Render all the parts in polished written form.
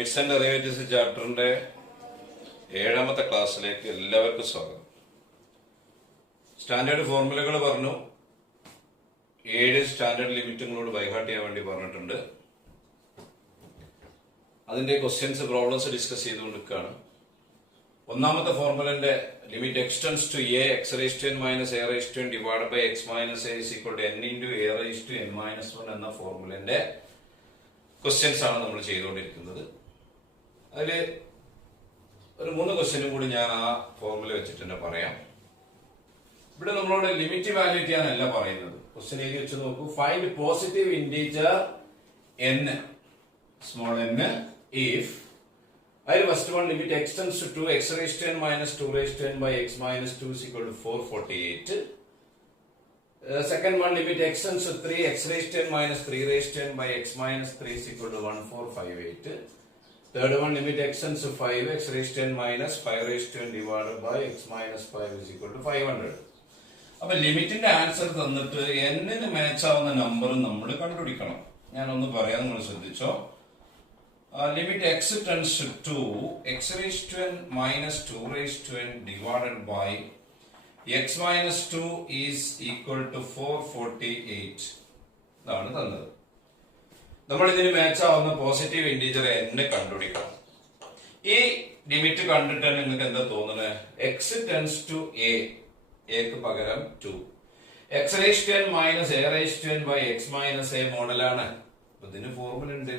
Limits and derivatives ചാപ്റ്ററിന്റെ 7ാമത്തെ ക്ലാസ്സിലേക്ക് എല്ലാവർക്കും സ്വാഗതം. സ്റ്റാൻഡേർഡ് ഫോർമുലകൾ പറഞ്ഞു, 7 സ്റ്റാൻഡേർഡ് ലിമിറ്റുകളോട് ബൈഹാർട്ട് ചെയ്യാൻ വേണ്ടി പറഞ്ഞിട്ടുണ്ട്. അതിന്റെ ക്വസ്റ്റ്യൻസ് പ്രോബ്ലംസ് ഡിസ്കസ് ചെയ്തുകൊണ്ടിരിക്കുകയാണ്. ഒന്നാമത്തെ ഫോർമുലന്റെ limit x tends to a x raise to n minus a raise to n divide by x minus a is equal to n into a raise to n minus 1 എന്ന ഫോർമുലന്റെ questions ആണ് നമ്മൾ ചെയ്തുകൊണ്ടിരിക്കുന്നത്. അതിൽ ഒരു 3 ക്വസ്റ്റ്യനും കൂടി ഞാൻ ആ ഫോർമുല വെച്ചിട്ട് തന്നെ പറയാം. ഇവിടെ നമ്മളോട് ലിമിറ്റ് വാല്യൂ ചെയ്യാനല്ല പറയുന്നത്. ക്വസ്റ്റ്യൻ എഴുതി വെച്ച് നോക്കൂ. Find positive integer n small n if അതിൽ first one limit x tends to 2 x raise to n minus 2 raise to n by x minus 2 is equal to 448. Second one limit x tends to 3 x raised to n minus 3 raised to n by x minus 3 is equal to 1458. Third one limit x tends to 5 x raised to n minus 5 raised to n divided by x minus 5 is equal to 500. അപ്പോൾ ലിമിറ്റിന്റെ answer തന്നിട്ട് n match ആവുന്ന number നമ്മൾ കണ്ടുപിടിക്കണം. ഞാനൊന്ന് പറയാം, നിങ്ങൾ ശ്രദ്ധിച്ചോ. Limit x tends to 2 x raised to n minus 2 raised to n divided by x minus 2 is equal to 448 ഇതാണ് തന്നത്. നമ്മൾ ഇതിന് മാച്ച് ആവുന്ന പോസിറ്റീവ് ഇന്റീജർ n കണ്ടുപിടിക്കണം. ഈ ലിമിറ്റ് കണ്ടിട്ട് നിങ്ങൾക്ക് എന്താ തോന്നുന്നത്? x tends to a ക്ക് പകരം 2 x raised to n minus a raised to n by x minus a മോഡലാണ്. ഇതിന് ഫോർമുല ഉണ്ട്.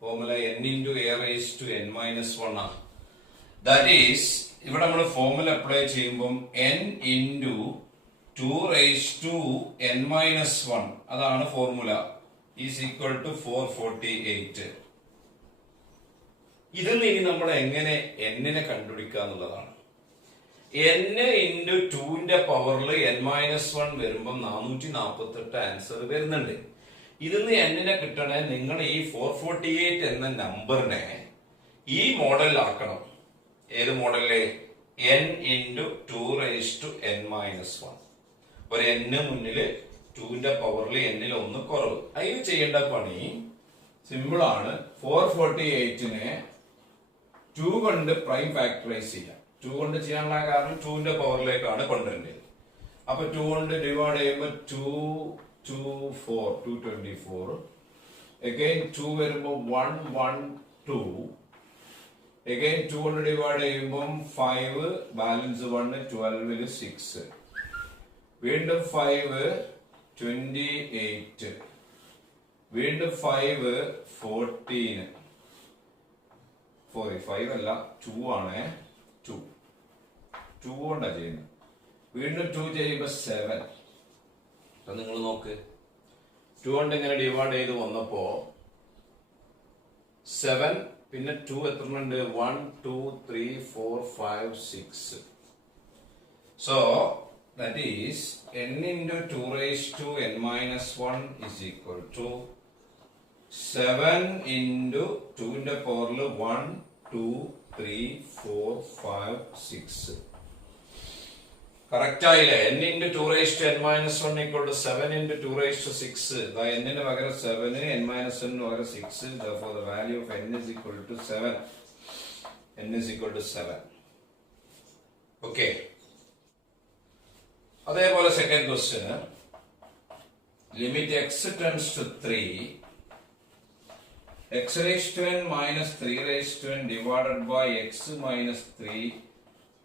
Formula n into a raised to n minus 1 ആണ്. ദാറ്റ് ഈസ് ഇവിടെ നമ്മൾ ഫോർമുല അപ്ലൈ ചെയ്യുമ്പോൾ n into 2 raised to n minus 1 അതാണ് formula is equal to 448. ഇതിൽ നിന്ന് നമ്മൾ എങ്ങനെ n കണ്ടുപിടിക്കുക എന്നുള്ളതാണ്. n into 2ന്റെ പവറിൽ n minus 1 വരുമ്പോൾ 448 ആൻസർ വരുന്നുണ്ട്. ഇതിൽ നിന്ന് n കിട്ടണേ നിങ്ങൾ ഈ 448 എന്ന നമ്പറിനെ ഈ മോഡലിലാക്കണം. ഏത് മോഡലിലെ? n into 2 raised to n minus 1. ഒരു n മുന്നില് 2ന്റെ പവറിൽ n-ൽ 1 കുറവ്. അതിന് ചെയ്യേണ്ട പണി സിമ്പിൾ ആണ്. 448നെ 2 കൊണ്ട് പ്രൈം ഫാക്ടറൈസ് ചെയ്യാം. 2 കൊണ്ട് ചെയ്യാനുള്ള കാരണം 2ന്റെ പവറിലേക്കാണ് കൊണ്ടുവരേണ്ടത്. അപ്പൊ 2 കൊണ്ട് ഡിവൈഡ് ചെയ്യുമ്പോൾ 224 again 2 വരുമ്പോ 112 again 2 കൊണ്ട് ഡിവൈഡ് ചെയ്യുമ്പോൾ 5 ബാലൻസ് 1 12 6 വീണ്ടും 5 28 വീണ്ടും 5 14 5 അല്ല 2 ആണ്. 2 കൊണ്ടാ ചെയ്യുന്നത്. വീണ്ടും 2 ചെയ്യുമ്പോ 7. നിങ്ങൾ നോക്ക്, 2 കൊണ്ട് ഇങ്ങനെ ഡിവൈഡ് ചെയ്ത് വന്നപ്പോ 7 പിന്നെ 2 എത്ര ഉണ്ട്? 1 2 3 4 5 6. So that is n into 2 raised to n minus 1 is equal to 7 into 2 ന്റെ പവറിൽ 1 2 3 4 5 6. കറക്റ്റ് ആയില്ലേ? n into 2 raised to n minus 1 equal to 7 into 2 raised to 6. n ന് പകരം 7, n minus 1 ന് പകരം 6. Therefore the value of n is equal to 7. n is equal to 7. Okay. അതേപോലെ second question. Limit x tends to 3 x raised to n minus 3 raised to n divided by x minus 3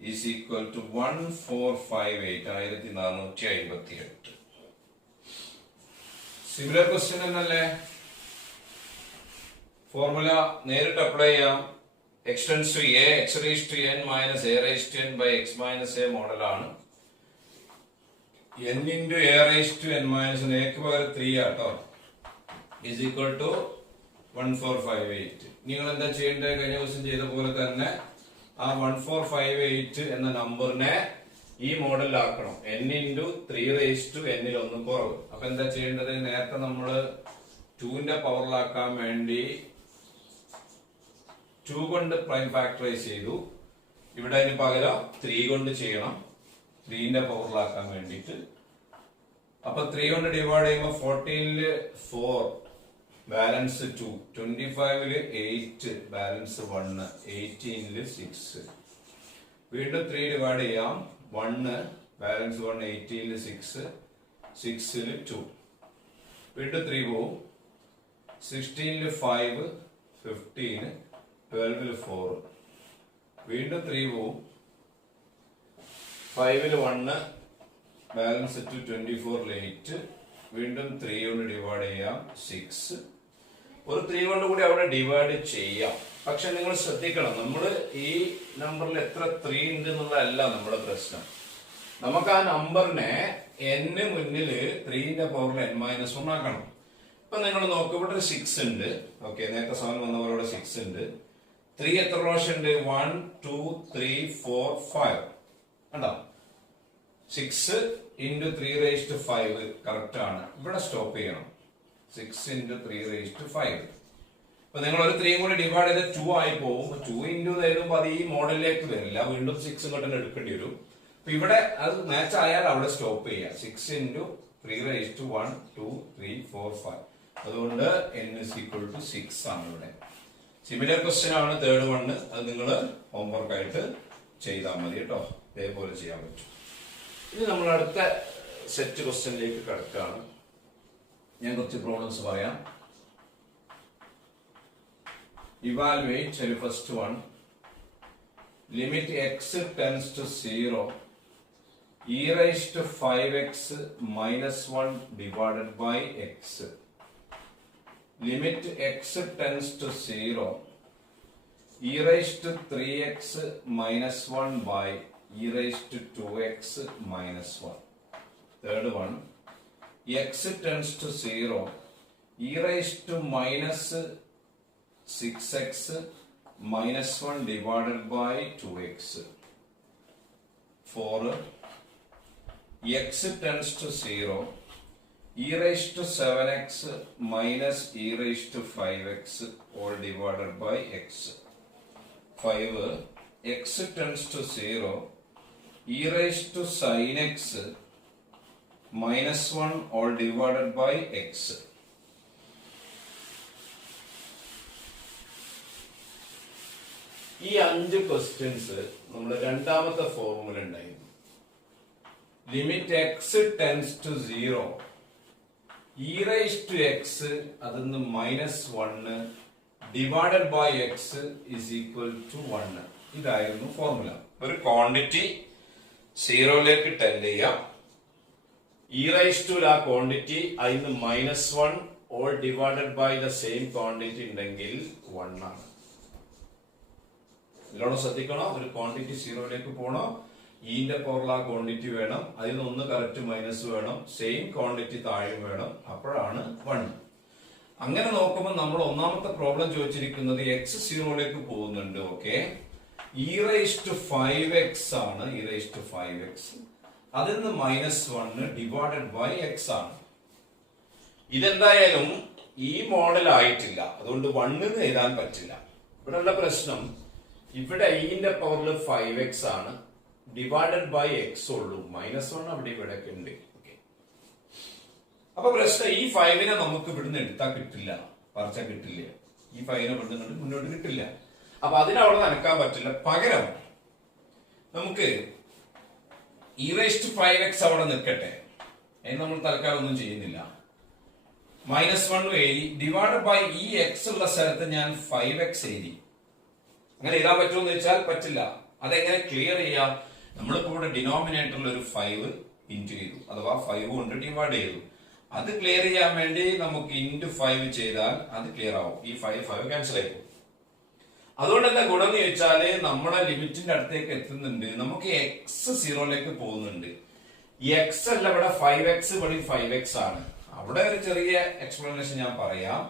is equal to 1458. 1458. Similar question എന്നല്ലേ? Formula നേരിട്ട് apply ചെയ്യാം. x tends to a x raised to n minus a raised to n by x minus a മോഡലാണ്. n into a raised to n minus 1 ക്ക് പകരം 3 ആട്ടോ is equal to 1458. നിങ്ങൾ എന്താ ചെയ്യേണ്ടത്? കഴിഞ്ഞ ദിവസം ചെയ്ത പോലെ തന്നെ ആ 1458 എന്ന നമ്പറിനെ ഈ മോഡലിലാക്കണം. n into 3 raised to n-ൽ 1 കുറവ്. അപ്പൊ എന്താ ചെയ്യേണ്ടത്? നേരത്തെ നമ്മള് 2ന്റെ പവറിലാക്കാൻ വേണ്ടി 2 കൊണ്ട് പ്രൈം ഫാക്ടറൈസ് ചെയ്തു. ഇവിടെ അതിന് പകരം 3 കൊണ്ട് ചെയ്യണം, 3ന്റെ പവറിലാക്കാൻ വേണ്ടിയിട്ട്. അപ്പൊ 3 കൊണ്ട് ഡിവൈഡ് ചെയ്യുമ്പോൾ 14 ല് 4 ബാലൻസ് 2, 25 8, ബാലൻസ് 1, 18 6. വീണ്ടും 3 ഡിവൈഡ് ചെയ്യാം. 1 ബാലൻസ് 1, 18 6, 6 2. വീണ്ടും 3 പോവും. 16 5, 15, 12 4. വീണ്ടും 3 പോവും. 5 1, ബാലൻസ് 2, 24 8. വീണ്ടും 3 കൊണ്ട് ഡിവൈഡ് ചെയ്യാം. 6. ഒരു 3 കൊണ്ട് കൂടി അവിടെ ഡിവൈഡ് ചെയ്യാം. പക്ഷെ നിങ്ങൾ ശ്രദ്ധിക്കണം, നമ്മൾ ഈ നമ്പറിൽ എത്ര 3 ഉണ്ട് എന്നുള്ളതല്ല നമ്മുടെ പ്രശ്നം. നമുക്ക് ആ നമ്പറിനെ n മുന്നിൽ 3ന്റെ പവറിൽ n-1 ആക്കണം. ഇപ്പൊ നിങ്ങൾ നോക്കുക, ഇവിടെ ഒരു 6 ഉണ്ട്. ഓക്കെ, നേരത്തെ 7 വന്നവരോട് 6 ഉണ്ട്. 3 എത്ര പ്രാവശ്യം ഉണ്ട്? 1 2 3 4 5. കണ്ടോ? 6 into 3 raised to 5 കറക്റ്റ് ആണ്. ഇവിടെ സ്റ്റോപ്പ് ചെയ്യണം. 6 into 3 raised to 5. അപ്പൊ നിങ്ങൾ ഒരു 3 കൂടി ഡിവൈഡ് ചെയ്ത് 2 ആയി പോകും. 2 into തരുമ്പോൾ അത് ഈ മോഡലിലേക്ക് വരില്ല, വീണ്ടും 6 ഇങ്ങോട്ട് എടുക്കേണ്ടി വരും. അപ്പൊ ഇവിടെ അത് മാച്ച് ആയാൽ അവിടെ സ്റ്റോപ്പ് ചെയ്യാം. 6 into 3 raised to 1 2 3 4 5. അതുകൊണ്ട് n is equal to 6 ആണ് ഇവിടെ. സിമിലർ ക്വസ്റ്റ്യൻ ആണ് തേർഡ് വൺ. അത് നിങ്ങൾ ഹോംവർക്ക് ആയിട്ട് ചെയ്താൽ മതി കേട്ടോ. ഇതേപോലെ ചെയ്യാൻ പറ്റും. ഇനി നമ്മൾ അടുത്ത സെറ്റ് ക്വസ്റ്റ്യനിലേക്ക് കിടക്കുകയാണ്. ഞാൻ കുറച്ച് പ്രോബ്ലംസ് പറയാം. Evaluate the first one. Limit x tends to 0. E raised to 5x minus 1 divided by x. Limit x tends to 0. E raised to 3x minus 1 by e raised to 2x minus 1. Third one. X tends to 0. E raised to minus 6x minus 1 divided by 2x. 4. X tends to 0. E raised to 7x minus e raised to 5x all divided by x. 5. X tends to 0. E raised to sin x minus 1 all divided by x. ഈ 5 questions നമ്മൾ രണ്ടാമത്തെ formula ഉണ്ടായിരുന്നു. Limit x tends to 0, e raise to x അതിന്ന് -1 divided by x is equal to 1. ഇതായിരുന്നു formula. ഒരു quantity 0ലേക്ക് tend ചെയ്യാം. E raise to ആ ക്വാണ്ടിറ്റി അതിന് -1 all divided by the same quantity ഉണ്ടെങ്കിൽ 1 ആണ്. എല്ലോണം ശ്രദ്ധിക്കണം. ഒരു ക്വാണ്ടിറ്റി 0ലേക്ക് പോകണോ, ഇന്റെ പവറിൽ ആ ക്വാണ്ടിറ്റി വേണം, അതിന് ഒന്ന് കറക്റ്റ് മൈനസ് വേണം, സെയിം ക്വാണ്ടിറ്റി താഴെ വേണം, അപ്പോഴാണ് 1. അങ്ങനെ നോക്കുമ്പോൾ നമ്മൾ ഒന്നാമത്തെ പ്രോബ്ലം ചോദിച്ചിരിക്കുന്നത് എക്സ് 0ലേക്ക് പോകുന്നുണ്ട്. Okay, E raise to 5x ആണ്. ഇ റൈസ് ടു 5x അതിൽ നിന്ന് -1 ഡിവൈഡഡ് ബൈ എക്സ് ആണ്. ഇതെന്തായാലും ഈ മോഡൽ ആയിട്ടില്ല, അതുകൊണ്ട് 1 എഴുതാൻ പറ്റില്ല. ഇവിടെ ഉള്ള പ്രശ്നം, ഇവിടെ ഇന്റെ പവറിൽ 5x ആണ്, ഡിവൈഡഡ് ബൈ എക്സ് ഉള്ളൂ, -1 അവിടെ ഇവിടെ ഉണ്ട്. ഓക്കെ, അപ്പൊ പ്രശ്നം ഈ 5നെ നമുക്ക് ഇവിടുന്ന് എടുത്താൽ കിട്ടില്ല, പറിച്ചാൽ കിട്ടില്ല. ഈ 5നെ ഇവിടുന്ന് മുന്നോട്ട് കിട്ടില്ല. അപ്പൊ അതിനവിടെ നനക്കാൻ പറ്റില്ല. പകരം നമുക്ക് e raised to 5x അവിടെ നിൽക്കട്ടെ, അതിന് നമ്മൾ തൽക്കാലം ഒന്നും ചെയ്യുന്നില്ല. -1 എഴുതി, ഡിവൈഡഡ് ബൈ ഈ എക്സ് ഉള്ള സ്ഥലത്ത് ഞാൻ 5x എഴുതി. അങ്ങനെ എഴുതാൻ പറ്റുമോ എന്ന് വെച്ചാൽ പറ്റില്ല. അതെങ്ങനെ ക്ലിയർ ചെയ്യാം? നമ്മളിപ്പോ ഇവിടെ ഡിനോമിനേറ്ററിൽ ഒരു 5 ഇൻറ്റു ചെയ്തു, അഥവാ 5 കൊണ്ട് ഡിവൈഡ് ചെയ്തു. അത് ക്ലിയർ ചെയ്യാൻ വേണ്ടി നമുക്ക് ഇൻറ്റു 5 ചെയ്താൽ അത് ക്ലിയർ ആവും. ഈ 5 ക്യാൻസൽ ആയി പോകും. അതുകൊണ്ട് എന്താ ഗുണം എന്ന് ചോദിച്ചാല് നമ്മുടെ ലിമിറ്റിന്റെ അടുത്തേക്ക് എത്തുന്നുണ്ട്. നമുക്ക് എക്സ് 0ലേക്ക് പോകുന്നുണ്ട്. ഈ എക്സ് അല്ല ഇവിടെ 5x, ഇവിടെ 5x ആണ്. അവിടെ ഒരു ചെറിയ എക്സ്പ്ലനേഷൻ ഞാൻ പറയാം.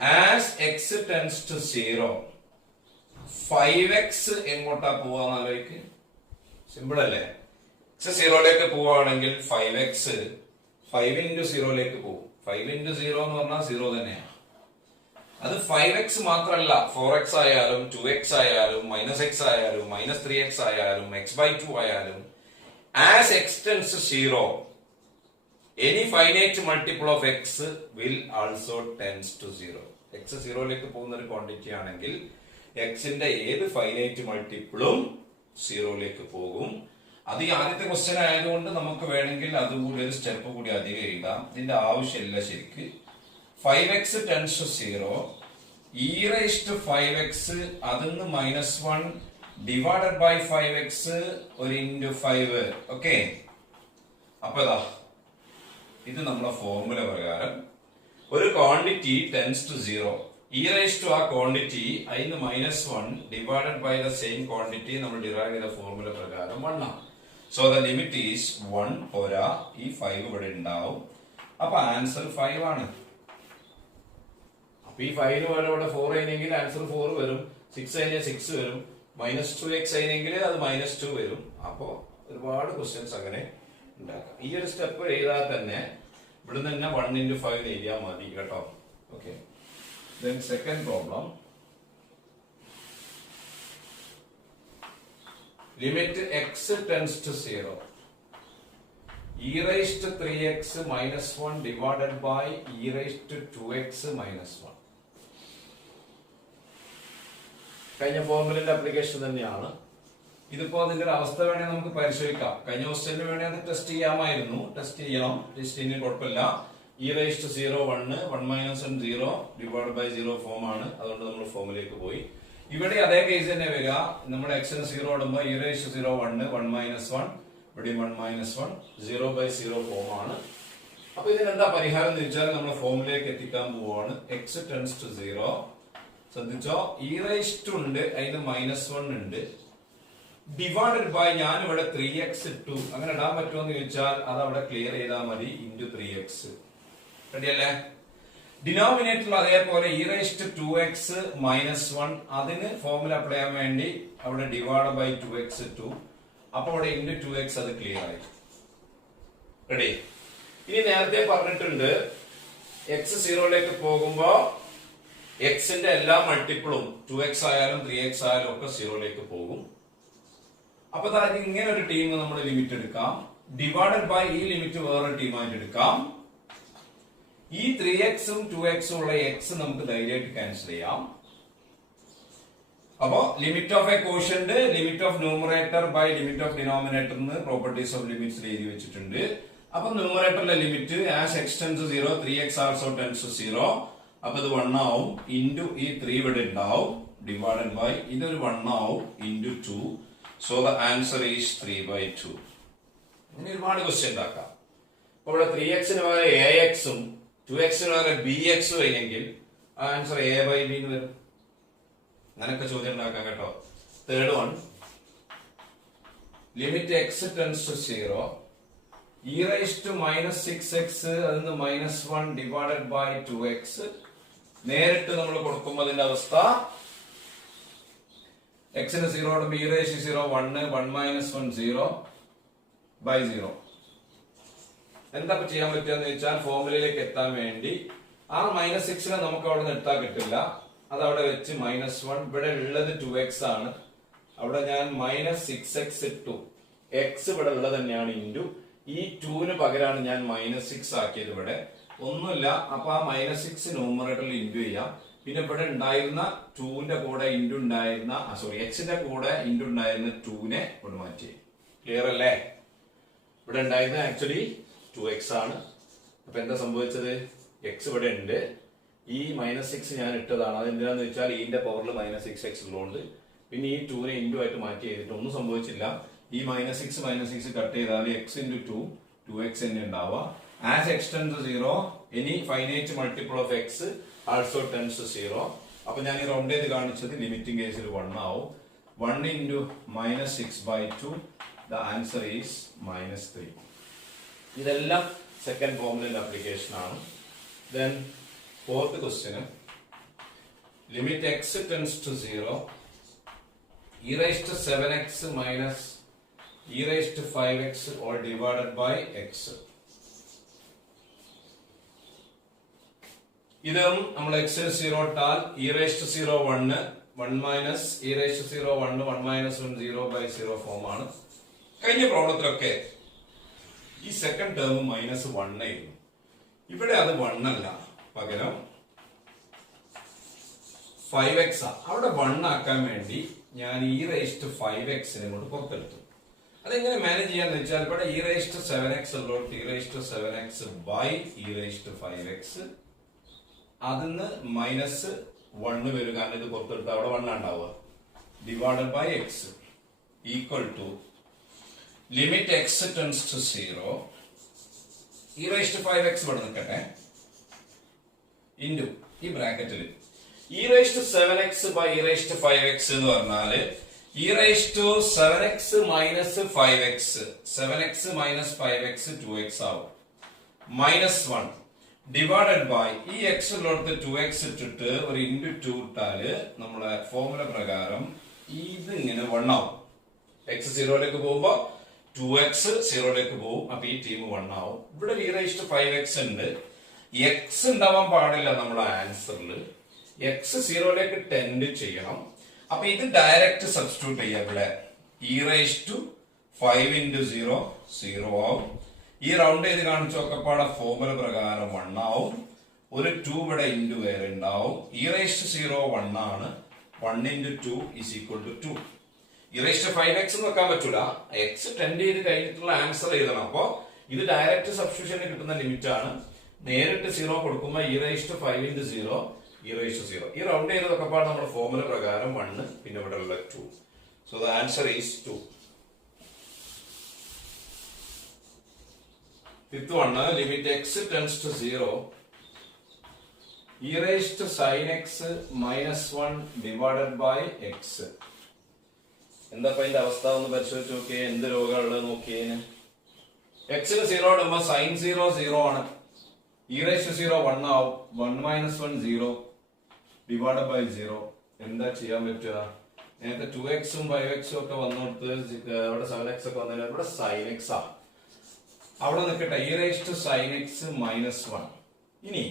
As X tends to 0, 5x എങ്ങോട്ടാ പോവാന്നാലേക്ക്? സിമ്പിൾ അല്ലേ? എക്സ് 0ലേക്ക് പോവുകയാണെങ്കിൽ 5x 5 into 0ലേക്ക് പോകും. 5 into 0 എന്ന് പറഞ്ഞാൽ 0 തന്നെയാണ്. അത് 5x മാത്രമല്ല, 4x ആയാലും 2x ആയാലും -x ആയാലും -3x ആയാലും x/2 ആയാലും as x tends to 0 any finite multiple of x will also tends to zero. X സീറോയിലേക്ക് പോകുന്ന ഒരു ക്വാണ്ടിറ്റി ആണെങ്കിൽ എക്സിന്റെ ഏത് ഫൈനൈറ്റ് മൾട്ടിപ്പിളും സീറോയിലേക്ക് പോകും. അത് ഈ ആദ്യത്തെ ക്വസ്റ്റ്യൻ ആയതുകൊണ്ട് നമുക്ക് വേണമെങ്കിൽ അതുകൂടി ഒരു സ്റ്റെപ്പ് കൂടി അധികം എഴുതാം. ഇതിന്റെ ആവശ്യമില്ല ശരിക്ക്. 5x tends to zero, e raised to 5x അതിന്ന് -1 ഡിവൈഡഡ് ബൈ 5x ഒരു ഇൻറ്റു 5. ഓക്കെ, അപ്പൊ ഇത് നമ്മുടെ ഫോർമുല പ്രകാരം ഒരു quantity tends to zero, e raised to ആ ക്വാണ്ടിറ്റി അതിന് -1 divided by the same quantity നമ്മൾ ഡിറൈവ് ചെയ്ത ഫോർമുല പ്രകാരം 1 ആണ്. സോ ദ ലിമിറ്റ് ഈസ് 1 പോരാ, ഈ 5 ഇവിടെ ഉണ്ടാവും. അപ്പൊ ആൻസർ 5 ആണ്. അപ്പൊ ഈ 5 പോലെ ഇവിടെ 4 ആയിരുന്നെങ്കിൽ ആൻസർ 4 വരും. 6 കഴിഞ്ഞാൽ 6 വരും. -2x ആയിരുന്നെങ്കിൽ അത് -2 വരും. അപ്പോ ഒരുപാട് ക്വസ്റ്റ്യൻസ് അങ്ങനെ ഉണ്ടാക്കാം. ഈ ഒരു സ്റ്റെപ്പ് എഴുതാൻ തന്നെ ഇവിടുന്ന് തന്നെ 1 into 5 എഴുതിയാൽ മതി കേട്ടോ. Okay, then second problem, limit x tends to 0, e raised to 3x -1 divided by e raised to 2x -1. കഴിഞ്ഞ ഫോർമുലയുടെ ആപ്ലിക്കേഷൻ തന്നെയാണ്. ഇതിപ്പോ അതിന്റെ ഒരു അവസ്ഥ വേണേ നമുക്ക് പരിശോധിക്കാം. കഴിഞ്ഞ ക്വസ്റ്റ്യന് വേണേ അത് ടെസ്റ്റ് ചെയ്യാമായിരുന്നു. ടെസ്റ്റ് ചെയ്യണം, ടെസ്റ്റ് ചെയ്യുന്നതിന് കുഴപ്പമില്ല. e raised to 0 1, 1 minus 1 0 divided by 0 form ആണ്. അതുകൊണ്ട് നമ്മൾ ഫോമിലേക്ക് പോയി. ഇവിടെ അതേ കേസ് തന്നെ വരിക. നമ്മുടെ എക്സിന് 0 ഇടുമ്പോൾ e raised to 0 1, 1 minus 1, ഇവിടെ 1 minus 1, 0 by 0 ഫോം ആണ്. അപ്പൊ ഇതിനെന്താ പരിഹാരം എന്ന് വെച്ചാൽ നമ്മൾ ഫോമിലേക്ക് എത്തിക്കാൻ പോവാണ്. എക്സ് ടെൻസ് ടു 0, ശ്രദ്ധിച്ചോ, e raised to ഉണ്ട്, അതിന് -1 ഉണ്ട്, ഡിവൈഡഡ് ബൈ ഞാൻ ഇവിടെ 3x ഇട്ടു. അങ്ങനെ ഇടാൻ പറ്റുമോ എന്ന് ചോദിച്ചാൽ അത് അവിടെ ക്ലിയർ ചെയ്താൽ മതി. Into 3x. റെഡിയല്ലേ? ഡിനോമിനേറ്ററിൽ അതേപോലെ e raised to 2x -1 അതിന് ഫോർമുല അപ്ലൈ ചെയ്യാൻ വേണ്ടി അവിടെ ഡിവൈഡ് ബൈ 2x ഇട്ടു. അപ്പൊ അവിടെ ഇൻറ്റു 2x അത് ക്ലിയർ ആയി. റെഡി? ഇനി നേരത്തെ പറഞ്ഞിട്ടുണ്ട് എക്സ് സീറോയിലേക്ക് പോകുമ്പോ എക്സിന്റെ എല്ലാ മൾട്ടിപ്പിളും 2x ആയാലും 3x ആയാലും ഒക്കെ സീറോയിലേക്ക് പോകും. അപ്പൊ അതായത് ഇങ്ങനെ ഒരു ടീം നമ്മൾ ലിമിറ്റ് എടുക്കാം. ഡിവൈഡഡ് ബൈ ഈ ലിമിറ്റ് വേറൊരു ടീമായിട്ട് എടുക്കാം. ഈ 3x-ഉം 2x-ഉം ഉള്ള x നമുക്ക് ധൈര്യമായിട്ട് ക്യാൻസൽ ചെയ്യാം. അപ്പോ limit of a quotient, limit of numerator by limit of denominator എന്ന് പ്രോപ്പർട്ടീസ് ഓഫ് ലിമിറ്റ്സ് എഴുതി വെച്ചിട്ടുണ്ട്. അപ്പൊ ന്യൂമറേറ്ററിലെ limit as x tends to 0, 3x also tends to 0. അപ്പൊ ഇത് 1 ആവും. ഇൻറ്റു ഈ 3 ഇവിടെ ഉണ്ടാവും. ഡിവൈഡഡ് ബൈ ഇതൊരു 1 ആവും. Into 2. So the answer is 3/2. ഇനി ഒരുപാട് ക്വസ്റ്റ്യൻ ഉണ്ടാക്കാം. അപ്പൊ ഇവിടെ 3x-ന് പകരം ax-ഉം 2x-ന് പകരം bx-ഉം ആണെങ്കിൽ ആൻസർ a/b എന്ന് വരും. അങ്ങനൊക്കെ ചോദ്യം ഉണ്ടാക്കാം കേട്ടോ. Third one, limit x tends to 0, e raised to -6x അതിന് -1 ഡിവൈഡഡ് ബൈ 2x. നേരിട്ട് നമ്മൾ കൊടുക്കുമ്പോൾ അതിന്റെ അവസ്ഥ എക്സിന് 0 ഇടുമ്പോൾ e raised to 0 1, 1 minus 1 0 by 0. എന്താ ചെയ്യാൻ പറ്റുകയെന്ന് വെച്ചാൽ ഫോർമുലയിലേക്ക് എത്താൻ വേണ്ടി ആ -6നെ നമുക്ക് അവിടെ നിന്ന് എടുത്താൽ കിട്ടില്ല. അത് അവിടെ വെച്ച് -1, ഇവിടെ ഉള്ളത് 2x ആണ്. അവിടെ ഞാൻ -6x ഇട്ടു. എക്സ് ഇവിടെ ഉള്ളത് തന്നെയാണ്. ഇൻറ്റു ഈ 2ന് പകരമാണ് ഞാൻ -6 ആക്കിയത്. ഇവിടെ ഒന്നുമില്ല. അപ്പൊ ആ -6 ന്യൂമറേറ്ററിൽ ഇൻറ്റു ചെയ്യാം. പിന്നെ ഇവിടെ ഉണ്ടായിരുന്ന 2ന്റെ കൂടെ ഇൻറ്റു ഉണ്ടായിരുന്ന എക്സിന്റെ കൂടെ ഇൻറ്റു ഉണ്ടായിരുന്ന 2നെ ഇവിടെ മാറ്റി. ക്ലിയർ അല്ലേ? ഇവിടെ ഉണ്ടായിരുന്ന ആക്ച്വലി 2x ആണ്. അപ്പൊ എന്താ സംഭവിച്ചത്? എക്സ് ഇവിടെ ഉണ്ട്. ഈ -6 ഞാൻ ഇട്ടതാണ്. അതെന്തിനാന്ന് വെച്ചാൽ ഈന്റെ പവറിൽ -6x ഉള്ളതുകൊണ്ട്. പിന്നെ ഈ 2നെ ഇൻറ്റു ആയിട്ട് മാറ്റി ചെയ്തിട്ട് ഒന്നും സംഭവിച്ചില്ല. ഈ -6 കട്ട് ചെയ്താൽ x ഇൻറ്റു 2 2x തന്നെ ഉണ്ടാവുക. As x tends to 0, any finite multiple of x also tends to 0. അപ്പൊ ഞാൻ ഈ റൗണ്ട് ചെയ്ത് കാണിച്ചത് ലിമിറ്റിംഗ് കേസിൽ 1 ആവും. 1 ഇൻറ്റു -6/2, ദ ആൻസർ ഈസ് -3. ഇതെല്ലാം സെക്കൻഡ് ഫോർമുലയുടെ ആപ്ലിക്കേഷൻ ആണ്. Then fourth question, limit x tends to 0, e raised to 7x minus e raised to 5x all divided by x. ഇതും നമ്മൾ x 0 ഇട്ടാൽ e raised to 0 1, 1 minus e raised to 0 1, 1 minus 1 0 by 0 form ആണ്. കഴിഞ്ഞ പ്രോബ്ലത്തിലൊക്കെ ഈ second term minus 1 ആയിരുന്നു. ഇവിടെ അത് 1 അല്ല, പകരം 5x. അവിടെ 1 ആക്കാൻ വേണ്ടി ഞാൻ e5x കൊണ്ട് പുറത്തെടുത്തു. അതെങ്ങനെ മാനേജ് ചെയ്യാന്ന് വെച്ചാൽ ഇവിടെ e7x ഉള്ളോട്ട് e7x ബൈ e5x അതിന്ന് മൈനസ് 1 വരും, കാരണം ഇത് പുറത്തെടുത്ത് അവിടെ 1 ഉണ്ടാവുക, divided by x equal to limit x tends to 0 e5x ഇവിടെ നിൽക്കട്ടെ ഇൻറ്റു ഈ ബ്രാക്കറ്റിൽ e7x ബൈ e5x എന്ന് പറഞ്ഞാല് e7x minus 5x 7x minus 5x 2x ആവും, മൈനസ് 1 ഡിവൈഡഡ് ബൈ ഈ എക്സ് ഉള്ളിടത്ത് 2x ഇട്ടിട്ട് ഒരു ഇൻറ്റു 2 ഇട്ടാല് നമ്മുടെ ഫോർമുല പ്രകാരം ഇത് ഇങ്ങനെ 1 ആവും. എക്സ് 0ലേക്ക് പോകുമ്പോ 2x 0ലേക്ക് പോകും, അപ്പൊ ഈ ടീം 1 ആവും. ഇവിടെ e5x ഉണ്ട്, എക്സ് ഉണ്ടാവാൻ പാടില്ല നമ്മുടെ ആൻസറിൽ, എക്സ് 0ലേക്ക് ടെൻഡ് ചെയ്യണം. അപ്പൊ ഇത് ഡയറക്റ്റ് സബ്സ്റ്റിറ്റ്യൂട്ട് ചെയ്യാം. ഇവിടെ e5 into 0 0 ആവും. ഈ റൗണ്ട് ചെയ്ത് കാണിച്ചു നോക്കപ്പാടെ ഫോർമുല പ്രകാരം 1 ആവും. ഒരു 2 ഇവിടെ ഇൻറ്റു വേറെ ഉണ്ടാവും. e0 1 ആണ്, 1 into 2 is equal to 2. e5x വെക്കാൻ പറ്റൂല, എക്സ് ടെൻഡ് ചെയ്ത് കഴിഞ്ഞിട്ടുള്ള ആൻസർ എഴുതണം. അപ്പൊ ഇത് ഡയറക്റ്റ് സബ്സ്റ്റിറ്റ്യൂഷന് കിട്ടുന്ന ലിമിറ്റ് ആണ്. നേരിട്ട് 0 കൊടുക്കുമ്പോൾ e5 into 0 e0. ഈ റൗണ്ട് ചെയ്ത് നോക്കപ്പാട് നമ്മുടെ ഫോർമുല പ്രകാരം 1, പിന്നെ ഇവിടെ ഉള്ള 2. So the answer is 2. Fifth one, limit x tends to 0 e sin x minus 1 divided by x. എന്താ ഇതിന്റെ അവസ്ഥ ഒന്ന് പരിശോധിച്ച് നോക്കിയേ, എന്ത് രോഗമുള്ളത് നോക്കിയേ. എക്സിന് 0 ഇടുമ്പോ sin 0 0 ആണ്, e0 1 ആവും, 1 minus 1 0 divided by 0. എന്താ ചെയ്യാൻ പറ്റുക? നേരത്തെ 2x ഉം 5x ഒക്കെ വന്നോടത്ത് അവിടെ 7x ഒക്കെ വന്നതിന് ഇവിടെ sin x ആ, അവിടെ നിൽക്കട്ടെ e sin x minus 1. ഇനി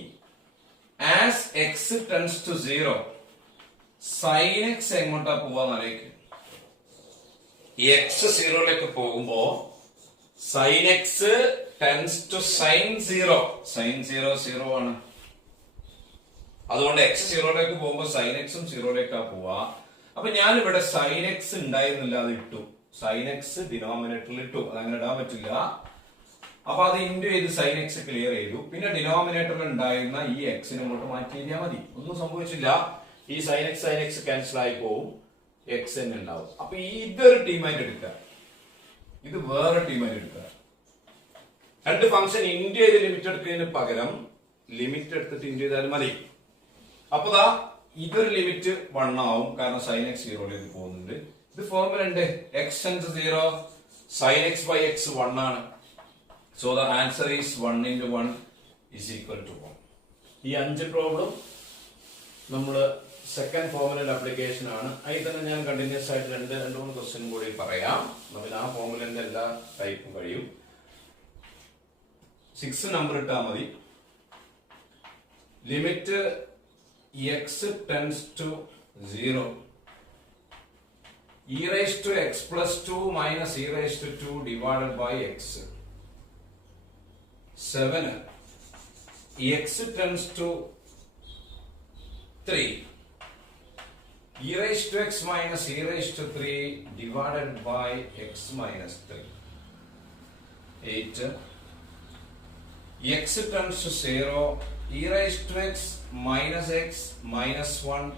as x tends to 0 sin x എങ്ങോട്ടാ പോവാന്നറിയിക്കും. x 0ലേക്ക് പോകുമ്പോ sin x tends to sin 0 0 ആണ്. അതുകൊണ്ട് x 0ലേക്ക് പോകുമ്പോ sin x ഉം 0ലേക്കാ പോവാ. അപ്പൊ ഞാൻ ഇവിടെ sin x ഉണ്ടായിരുന്നില്ല, അത് ഇട്ടു, sin x ഡിനോമിനേറ്ററിൽ ഇട്ടു, അതങ്ങനെ ഇടാൻ പറ്റില്ല. അപ്പൊ അത് ഇൻറ്റു ചെയ്ത് sin x ക്ലിയർ ചെയ്തു. പിന്നെ ഡിനോമിനേറ്ററിൽ ഉണ്ടായിരുന്ന ഈ എക്സിനെ അങ്ങോട്ട് മാറ്റി എഴുതിയാൽ മതി, ഒന്നും സംഭവിച്ചില്ല. ഈ sin x ക്യാൻസൽ ആയി പോവും, എക്സ് തന്നെ ഉണ്ടാവും. അപ്പൊ ഇതൊരു ടീമായിട്ട് എടുക്കുക, ഇത് വേറെ ടീമായിട്ട് എടുക്കുക. രണ്ട് ഫംഗ്ഷൻ ഇൻറ്റു ചെയ്ത് ലിമിറ്റ് എടുക്കുന്നതിന് പകരം ലിമിറ്റ് എടുത്തിട്ട് ഇൻറ്റു ചെയ്താലും മതി. അപ്പൊ ദാ ഇതൊരു ലിമിറ്റ് 1 ആവും, കാരണം sin x 0ലേക്ക് പോകുന്നുണ്ട്. ഇത് ഫോർമുല ഉണ്ട്, x tends to 0 sin x by x 1 ആണ്. So the answer is 1 into 1 is equal to 1. ഈ 5 പ്രോബ്ലം നമ്മൾ സെക്കൻഡ് ഫോർമുലയുടെ അപ്ലിക്കേഷൻ ആണ്. അതിൽ തന്നെ ഞാൻ കണ്ടിന്യൂസ് ആയിട്ട് 2-3 ക്വസ്റ്റ്യൻ കൂടി പറയാം. നമ്മൾ ആ ഫോർമുലന്റെ എല്ലാ ടൈപ്പും കഴിയും. 6 നമ്പർ ഇട്ടാൽ മതി. Limit x tends to 0 e raised to x plus 2 minus e raised to 2 divided by x. 7 x tends to 3 e raised to x minus e raised to 3 divided by x minus 3. 8 x tends to 0 e raised to x minus 1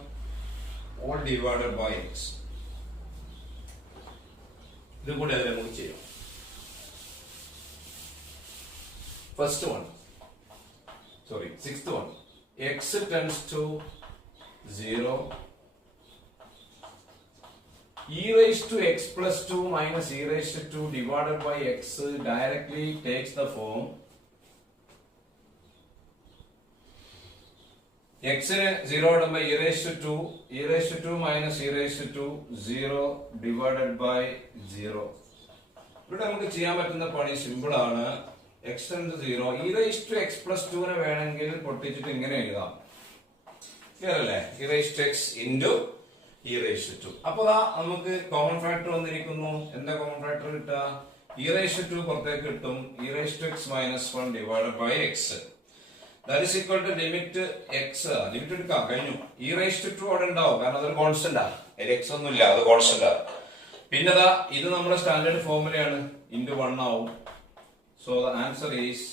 all divided by x. ഇത് കൂടെ അതിൽ നമുക്ക് ചെയ്യാം. First one, sorry, sixth one, x tends to 0 e raised to x plus 2 minus e raised to 2 divided by x directly takes the form x ന് 0 ഇടുമ്പോൾ e raised to 2 minus e raised to 2 0 divided by 0. ഇവിടെ നമുക്ക് ചെയ്യാൻ പറ്റുന്ന പണി simple ആണ്. x tends to 0 e raised to x plus 2 നെ വേണമെങ്കിൽ പൊട്ടിച്ചിട്ട് ഇങ്ങനെ എഴുതാം, ക്ലിയറല്ലേ? e raised to x into e raised to 2. അപ്പൊ നമുക്ക് കോമൺ ഫാക്ടർ വന്നിരിക്കുന്നു. എന്താ കോമൺ ഫാക്ടർ കിട്ടുക? e raised to 2 പുറത്തേക്ക് കിട്ടും e raised to x minus 1 divided by x. That is equal to limit x. Limit എടുക്കാം, കഴിഞ്ഞു. e raised to 2 അവിടെ ഉണ്ടാവും, കാരണം അതൊരു കോൺസ്റ്റന്റ് ആ, അതിൽ x ഒന്നുമില്ല, അത് കോൺസ്റ്റന്റ് ആ. പിന്നെതാ ഇത് നമ്മുടെ സ്റ്റാൻഡേർഡ് ഫോർമുലയാണ്, ഇൻറ്റു 1 ആവും. So the answer is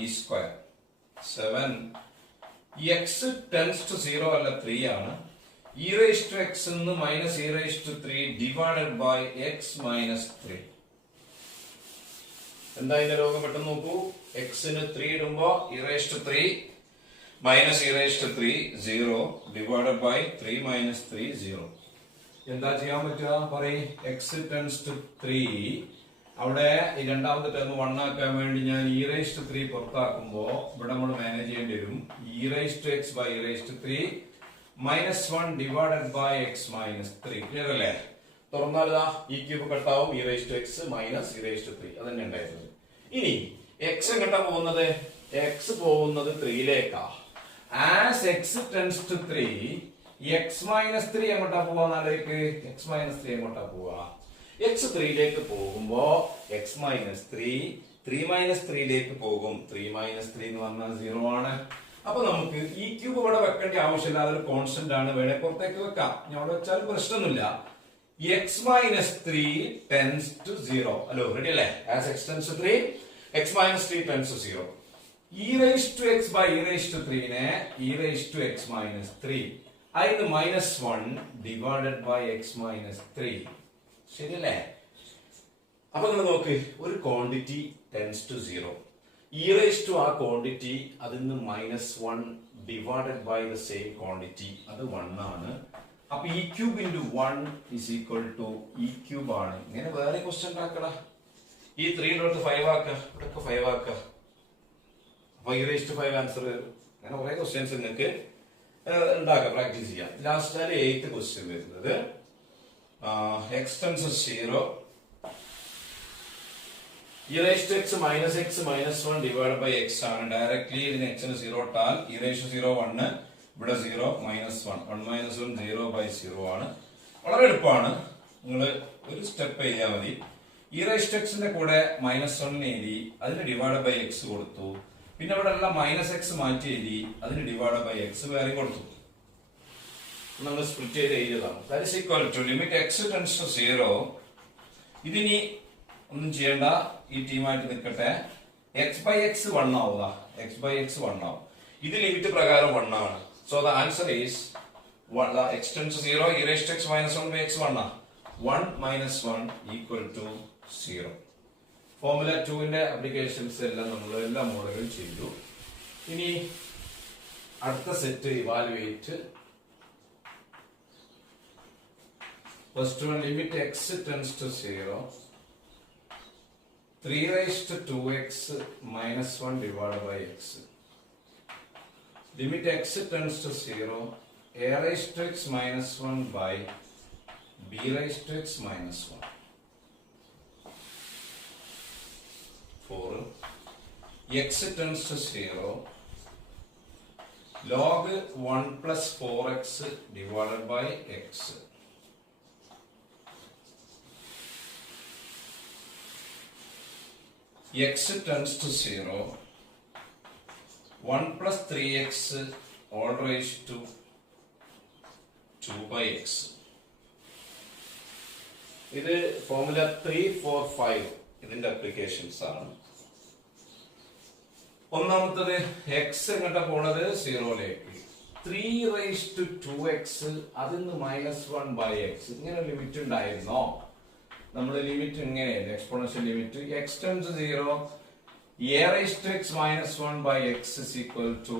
e square. 7 x tends to 0 അല്ല 3 ആണ്. e raised to x എന്ന് minus e raised to 3 divided by x minus 3. എന്താ ഇതിന്റെ ലോകം പെട്ടെന്ന് നോക്കൂ. x ന് 3 ഇടുമ്പോ e raised to 3 minus e raised to 3 0 divided by 3 minus 3 0. എന്താ ചെയ്യാൻ പറ്റുക പറയ്. x tends to 3, അവിടെ ഈ രണ്ടാമത്തെ ടേം 1 ആക്കാൻ വേണ്ടി ഞാൻ e raised to 3 പുറത്താക്കുമ്പോ ഇവിടെ നമ്മൾ മാനേജ് ചെയ്യേണ്ടി വരും. e raised to x by e raised to 3 minus 1 divided by x minus 3. Clear അല്ലേ? തുറന്നാൽ ഈ cube കട്ടാവും, e raised to x minus e raised to 3. അതന്നെ ഉണ്ടായിരുന്നത്. ഇനി x എങ്ങോട്ടാ പോകുന്നത്? x പോകുന്നത് 3ലേക്കാ. As x tends to 3, x minus 3 എങ്ങോട്ടാ പോവാന്നാലേക്ക്? x minus 3 എങ്ങോട്ടാ പോവാ? x 3ലേക്ക് പോകുമ്പോ x minus 3 minus 3ലേക്ക് പോകും. 3 minus 3 എന്ന് പറഞ്ഞാൽ 0 ആണ്. അപ്പൊ നമുക്ക് ഈ ക്യൂബ് ഇവിടെ വെക്കേണ്ട ആവശ്യമില്ല, അതൊരു കോൺസ്റ്റന്റ് ആണ്, വേണേ പുറത്തേക്ക് വെക്കാം. ഞാൻ അവിടെ വെച്ചാലും പ്രശ്നമൊന്നുമില്ല. x minus 3 tends to 0. അല്ലോ, റെഡി അല്ലേ? As x tends to 3, x minus 3 tends to 0. e raised to x by e raised to 3 നെ e raised to x minus 3 അതിന് minus 1 divided by x minus 3. ശരിയല്ലേ? അപ്പൊ നിങ്ങൾ നോക്ക്, ഒരു quantity tends to 0, e raised to ആ quantity അതിന് minus 1 divided by the same quantity, അത് 1 ആണ്. അപ്പൊ e cube into 1 is equal to e cube ആണ്. ഇങ്ങനെ വേറെ ക്വസ്റ്റ്യൻ ഉണ്ടാക്കടാ. ഈ 3 ന്റെ 5 ആക്ക, ഇവിടൊക്കെ 5 ആക്ക, അപ്പൊ e raised to 5 ആൻസർ വരും. അങ്ങനെ കുറെ ക്വസ്റ്റ്യൻസ് നിങ്ങൾക്ക് ഉണ്ടാക്കാം, പ്രാക്ടീസ് ചെയ്യാം. ലാസ്റ്റ് ആണ് 8th ക്വസ്റ്റ്യൻ വരുന്നത്. x tends to 0, e raised to x minus 1 divided by x ആണ്. ഡയറക്ട്ലി ഇതിന് x ന് 0 ഇട്ടാൽ e raised to 0 1, ഇവിടെ 0 minus 1 minus 1 0 by 0 ആണ്. വളരെ എളുപ്പമാണ്, നിങ്ങൾ ഒരു സ്റ്റെപ്പ് എഴുതിയാൽ മതി. e raised to x ന്റെ കൂടെ minus 1 എഴുതി, അതിന് divided by x കൊടുത്തു. പിന്നെ ഇവിടെ എല്ലാം minus x മാറ്റി എഴുതി, അതിന് divided by x വേറെ കൊടുത്തു. നമ്മൾ സ്പ്ലിറ്റ് ചെയ്ത് എഴുതിയതാണ്. That is equal to limit x tends to 0. ഇതിനി ഒന്നും ചെയ്യണ്ട, ഈ ടീമായിട്ട് നിൽക്കട്ടെ. x by x 1 ആവുക, x by x 1 ആവും. ഇത് ലിമിറ്റ് പ്രകാരം 1 ആണ്. So the answer is 1, x tends to 0, e raised to x minus 1 by x 1 ആ. 1 minus 1 equal to 0. ഫോർമുല 2 ന്റെ അപ്ലിക്കേഷൻസ് എല്ലാം നമ്മൾ എല്ലാ മോഡലും ചെയ്തു. ഇനി അടുത്ത set evaluate. First one, limit x tends to 0, 3 raised to 2x minus 1 divided by x. Limit x tends to 0, a raised to x minus 1 by b raised to x minus 1. 4, x tends to 0, log 1 plus 4x divided by x. x tends to 0, 1 plus 3x all raised to 2 by x. ഇത് formula 3, 4, 5 ഇതിന്റെ applications ആണ്. ഒന്നാമത്തത് x എങ്ങോട്ടാ പോണത്? 0ലേക്ക്. 3 raised to 2x അതിന്ന് -1 by x. ഇങ്ങനെ limit ഉണ്ടായിരുന്നോ? നമ്മൾ ലിമിറ്റ് ഇങ്ങനെയാണ്, exponential limit. x tends to 0, a raised to x minus 1 by x is equal to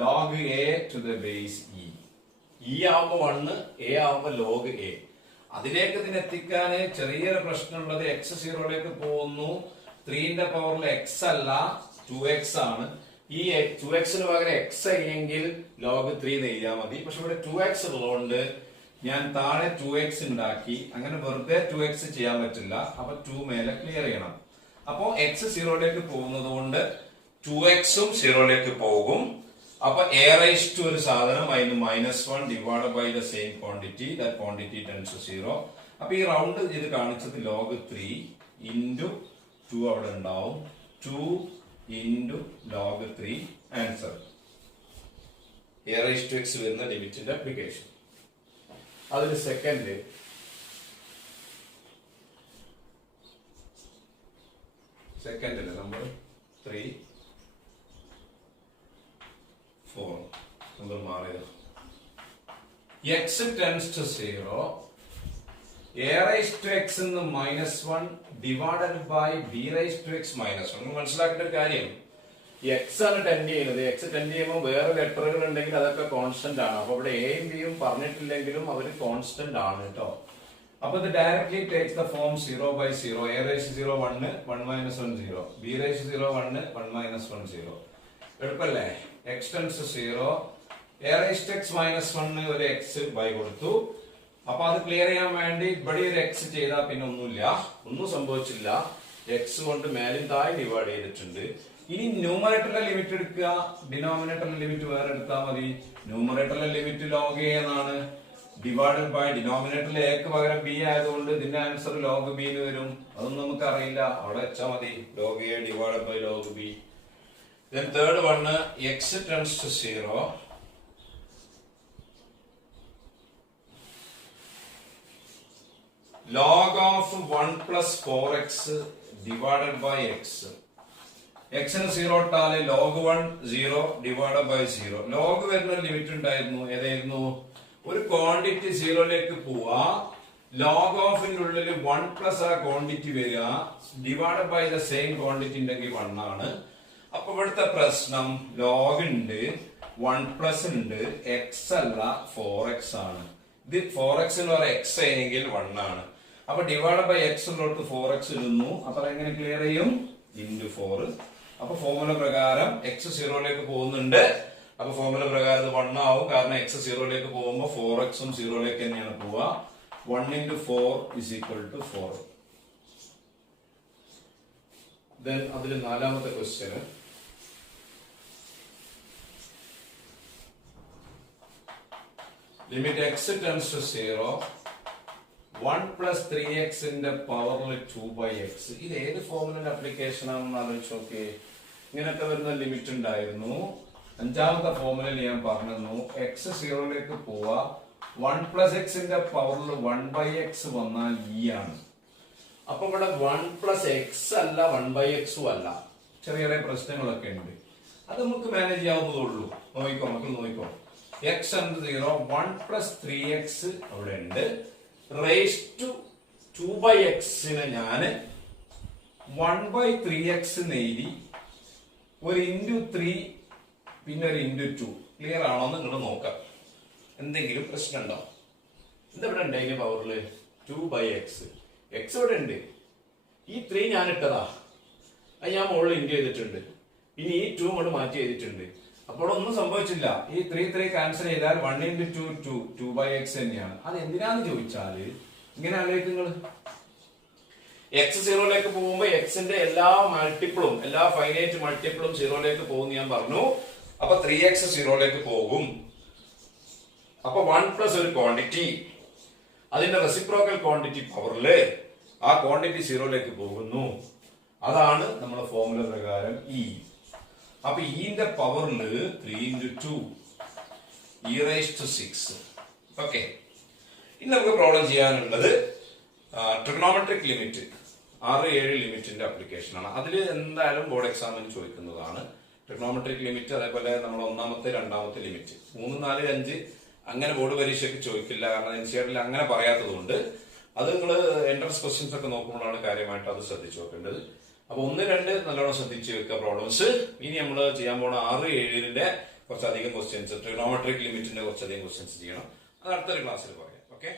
log a to the base e. e ആവുമ്പോ 1, a ആവുമ്പോ log a. അതിലേക്ക് ഇതിനെത്തിക്കാൻ ചെറിയൊരു പ്രശ്നമുള്ളത്, x 0ലേക്ക് പോകുന്നു, 3 ന്റെ പവറിൽ x അല്ല 2x ആണ്. ഈ 2x ന് പകരം x ആയെങ്കിൽ log 3 എന്ന് എഴുതിയാൽ മതി. പക്ഷെ ഇവിടെ 2x ഉള്ളതുകൊണ്ട് ഞാൻ താഴെ 2x ഉണ്ടാക്കി. അങ്ങനെ വെറുതെ 2x ചെയ്യാൻ പറ്റില്ല, അപ്പൊ 2 മേലെ ക്ലിയർ ചെയ്യണം. അപ്പോ x 0ലേക്ക് പോകുന്നത് കൊണ്ട് 2x ഉം 0ലേക്ക് പോകും. അപ്പൊ a raised to ഒരു സാധനം അതിന് -1 divided by the same quantity, that quantity tends to 0. അപ്പൊ ഈ റൗണ്ട് ഇത് കാണിച്ചത് log 3, ഇൻറ്റു 2 അവിടെ ഉണ്ടാവും. 2 into log 3 answer. a raised to x വരുന്ന ലിമിറ്റിന്റെ അപ്ലിക്കേഷൻ. അതിൽ സെക്കൻഡ് നമ്പർ 3 4 നമ്പർ മാറിയത്. x tends to 0, a raised to x എന്ന് -1 divided by b raised to x -1. മനസ്സിലാക്കേണ്ട ഒരു കാര്യം, എക്സ് ആണ് ടെൻഡ് ചെയ്യുന്നത്. എക്സ് ടെൻഡ് ചെയ്യുമ്പോൾ വേറെ ലെറ്ററുകൾ ഉണ്ടെങ്കിൽ അതൊക്കെ കോൺസ്റ്റന്റ് ആണ്. അപ്പൊ ഇവിടെ എയും ബിയും പറഞ്ഞിട്ടില്ലെങ്കിലും അവർ കോൺസ്റ്റന്റ് ആണ് കേട്ടോ. അപ്പൊ ഇത് directly takes the form 0/0. a raised 0 1 1 - 1 0, b raised 0 1 1 - 1 0. എളുപ്പല്ലേ? x tends to 0, a raised x -1 ഒരു x ബൈ കൊടുത്തു. അപ്പൊ അത് ക്ലിയർ ചെയ്യാൻ വേണ്ടി ഇവിടെ ഒരു x ചെയ്താൽ പിന്നെ ഒന്നും സംഭവിച്ചില്ല. x കൊണ്ട് മേലും താഴെ ഡിവൈഡ് ചെയ്തിട്ടുണ്ട്. ഇനി ന്യൂമറേറ്ററിലെ ലിമിറ്റ് എടുക്കുക, ഡിനോമിനേറ്ററിലെ ലിമിറ്റ് വേറെ എടുത്താൽ മതി. ന്യൂമറേറ്ററിലെ ലിമിറ്റ് log a എന്നാണ്, ഡിവൈഡഡ് ബൈ ഡിനോമിനേറ്ററിൽ എക്ക് പകരം ബി ആയതുകൊണ്ട് ഇതിന്റെ ആൻസർ log b എന്ന് വരും. അതൊന്നും നമുക്ക് അറിയില്ല, അവിടെ വെച്ചാൽ മതി. log a divided by log b. Then third one, x tends to 0, log of 1 plus 4x divided by x. x ന് 0 ഇട്ടാല് log 1 0 divided by 0. log വരുന്ന ലിമിറ്റ് ഉണ്ടായിരുന്നു, ഏതായിരുന്നു? ഒരു ക്വാണ്ടിറ്റി 0ലേക്ക് പോവാ, log ഓഫിന്റെ ഉള്ളിൽ 1 പ്ലസ് ആ ക്വാണ്ടിറ്റി വരിക, divided by the same quantity ഉണ്ടെങ്കിൽ 1 ആണ്. അപ്പൊ ഇവിടുത്തെ പ്രശ്നം log ഉണ്ട്, 1 പ്ലസ് ഉണ്ട്, x അല്ല 4x ആണ്. ഇത് 4x എന്ന് പറയുന്ന x ആണെങ്കിൽ 1 ആണ്. അപ്പൊ ഡിവൈഡ് ബൈ x ഉള്ളടത്ത് 4x ഇടുന്നു. അപ്പൊ എങ്ങനെ ക്ലിയർ ചെയ്യും? ഇൻറ്റു 4. അപ്പൊ ഫോർമുല പ്രകാരം x 0ലേക്ക് പോകുന്നുണ്ട്. അപ്പൊ ഫോർമുല പ്രകാരം ഇത് 1 ആവും, കാരണം x 0ലേക്ക് പോകുമ്പോൾ 4x ഉം 0ലേക്ക് തന്നെയാണ് പോവുക. 1 into 4 is equal to 4. Then അതിൽ നാലാമത്തെ question, limit x tends to 0, 1 plus 3x ന്റെ പവറിൽ 2/x. ഇത് ഏത് ഫോർമുലയുടെ അപ്ലിക്കേഷൻ ആണെന്ന് ആലോചിച്ച് നോക്കി. ഇങ്ങനത്തെ വരുന്ന ലിമിറ്റ് ഉണ്ടായിരുന്നു. അഞ്ചാമത്തെ ഫോർമുലയിൽ ഞാൻ പറഞ്ഞു x 0ലേക്ക് പോവാ, 1 plus x ന്റെ പവറിൽ 1/x വന്നാൽ e ആണ്. അപ്പൊ ഇവിടെ 1 plus x അല്ല 1/x അല്ല, ചെറിയ ചെറിയ പ്രശ്നങ്ങളൊക്കെ ഉണ്ട്. അത് നമുക്ക് മാനേജ് ചെയ്യാവുന്നതേ ഉള്ളൂ. നോക്കിക്കോ x എന്നത് 0, 1 plus 3x അവിടെ ഉണ്ട്. റേസ് ടു 2/x ഞാന് 1/3x എഴുതി, ഒരു ഇൻറ്റു 3 പിന്നെ ഒരു ഇൻറ്റു 2. ക്ലിയർ ആണോ എന്ന് നിങ്ങൾ നോക്കാം. എന്തെങ്കിലും പ്രശ്നം ഉണ്ടോ? എന്തെവിടെ ഉണ്ട് അതിന്റെ പവറില്? 2/x. x ഇവിടെ ഉണ്ട്, ഈ 3 ഞാൻ ഇട്ടതാ, അത് ഞാൻ മുകളിൽ ഇൻറ്റു ചെയ്തിട്ടുണ്ട്. ഇനി ഈ 2 കൊണ്ട് മാറ്റി ചെയ്തിട്ടുണ്ട്. അപ്പോൾ ഒന്നും സംഭവിച്ചില്ല. ഈ 3 ക്യാൻസൽ ചെയ്താൽ 1 into 2 2/x തന്നെയാണ്. അത് എന്തിനാന്ന് ചോദിച്ചാല് ഇങ്ങനെ ആലോചിക്കും നിങ്ങൾ. x 0ലേക്ക് പോകുമ്പോ എക്സിന്റെ എല്ലാ മൾട്ടിപ്പിളും, എല്ലാ ഫൈനൈറ്റ് മൾട്ടിപ്പിളും 0ലേക്ക് പോകും ഞാൻ പറഞ്ഞു. അപ്പൊ 3x 0ലേക്ക് പോകും. അപ്പൊ 1 പ്ലസ് ഒരു ക്വാണ്ടിറ്റി, അതിന്റെ റെസിപ്രോക്കൽ ക്വാണ്ടിറ്റി പവറില് ആ ക്വാണ്ടിറ്റി 0ലേക്ക് പോകുന്നു. അതാണ് നമ്മുടെ ഫോർമുല പ്രകാരം e. അപ്പൊ ഇന്റെ പവറില് 3 into 2 e raised to 6. Okay, ഇനി നമുക്ക് പ്രോബ്ലം ചെയ്യാനുള്ളത് ട്രിഗണോമെട്രിക് ലിമിറ്റ് 6-7 ലിമിറ്റിന്റെ അപ്ലിക്കേഷൻ ആണ്. അതിൽ എന്തായാലും ബോർഡ് എക്സാമിന് ചോദിക്കുന്നതാണ് ട്രിഗണോമെട്രിക് ലിമിറ്റ്. അതേപോലെ നമ്മൾ ഒന്നാമത്തെ രണ്ടാമത്തെ ലിമിറ്റ് 3, 4, 5 അങ്ങനെ ബോർഡ് പരീക്ഷയ്ക്ക് ചോദിക്കില്ല, കാരണം എൻസിആർടിയിൽ അങ്ങനെ പറയാത്തതുകൊണ്ട്. അത് നിങ്ങൾ എൻട്രൻസ് ക്വസ്റ്റ്യൻസ് ഒക്കെ നോക്കുമ്പോഴാണ് കാര്യമായിട്ട് അത് ശ്രദ്ധിച്ചു നോക്കേണ്ടത്. അപ്പൊ 1, 2 നല്ലോണം ശ്രദ്ധിച്ച് വെക്കുക പ്രോബ്ലംസ്. ഇനി നമ്മൾ ചെയ്യാൻ പോണ 6-7ന്റെ കുറച്ചധികം ക്വസ്റ്റ്യൻസ്, ട്രിഗണോമെട്രിക് ലിമിറ്റിന്റെ കുറച്ചധികം ക്വസ്റ്റ്യൻസ് ചെയ്യണം. അത് അടുത്തൊരു ക്ലാസ്സിൽ പറയാം. ഓക്കെ.